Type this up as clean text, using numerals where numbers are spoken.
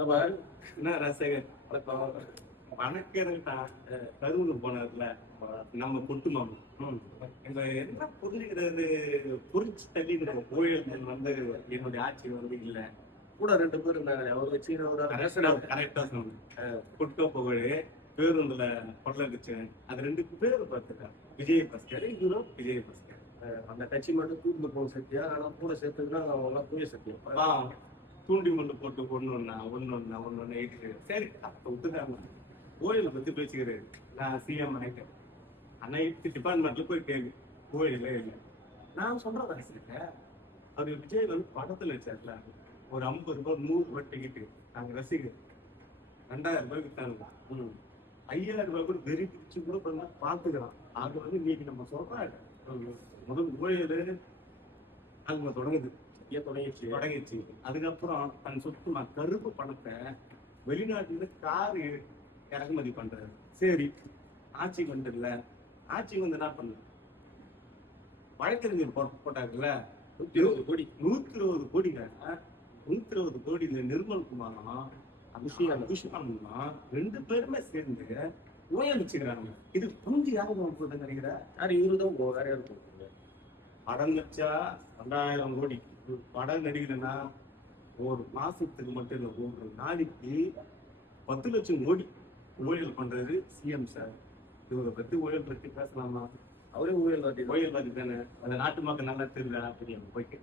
நம்ம என்ன ரசகர் வணக்கம்ட்டா கருவுக்கு போனதுல நம்ம பொட்டு மாமன் இந்த என்ன புரிஞ்சுக்கிறது புரிச்சு தள்ளிக்கிற கோயில் வந்து என்னுடைய ஆட்சி வந்து இல்ல கூட 2 பேர் இருந்தாங்க. அவர் வச்சு கரெக்டா சொன்னேன். புட்கோ புகழ் பேருந்துல பொருளடிச்சு அது 2 பேர் பார்த்துருக்காங்க. விஜய் பாஸ்கர் இவரும் விஜய் பாஸ்கர். அந்த கட்சி மட்டும் தூண்டு போக சத்தியா, ஆனா கூட சேர்த்துக்கினா அவங்க தூய சத்தியம். தூண்டி கொண்டு போட்டு ஒன்னு எயிட்டு சரி அப்ப விட்டுதாங்க. கோயிலை பத்தி பேசிக்கிறாரு. நான் சிஎம் நினைக்கிறேன். அனைத்து டிபார்ட்மெண்ட்ல போய் கேள்வி கோயிலே இல்லை. நான் சொல்றேன் ரசிக்கிறேன். அவர் விஜய் வந்து படத்துல வச்சார்ல ஒரு 50 ரூபாய் 100 ரூபாய் டிக்கெட்டு நாங்க ரசிகர் 2000 ரூபாய்க்கு வித்தாங்க. 5000 ரூபாய் கூட வெறி பிடிச்சு கூட பாத்துக்கலாம். அது வந்து இன்னைக்கு நம்ம சொல்றாங்க முதல் கோயில் அங்க தொடங்கிச்சு. அதுக்கப்புறம் தன் சொத்து கருப்பு பணத்தை வெளிநாட்டுல இருந்து காரு இறக்குமதி பண்றாரு. சரி ஆட்சிக்கு வந்துடல. ஆட்சிக்கு வந்து என்ன பண்ண வழக்கறிஞர் போட்டாங்கல்ல 120 கோடி 120 கோடி இந்த நிர்மல் குமாரம் அபிஷேகம் 2 பேருமே சேர்ந்து ஓயம் வச்சுக்கிறாங்க. இது பங்கு யாரும் நினைக்கிற யாரு இவருதான் வேற யாரும் படம் வச்சா 2000 கோடி. படம் நடிகர்னா ஒரு மாசத்துக்கு மட்டும் இல்லை, ஒரு நாளைக்கு 10 லட்சம் கோடி ஊழல் பண்றது சிஎம் சார். இவரை பத்தி ஊழல் பத்தி பேசலாமா? அவரே ஊழல்வாதி தானே. அந்த நாட்டு மக்கள் நல்லா தெரியுதா? தெரியும். ஓகே.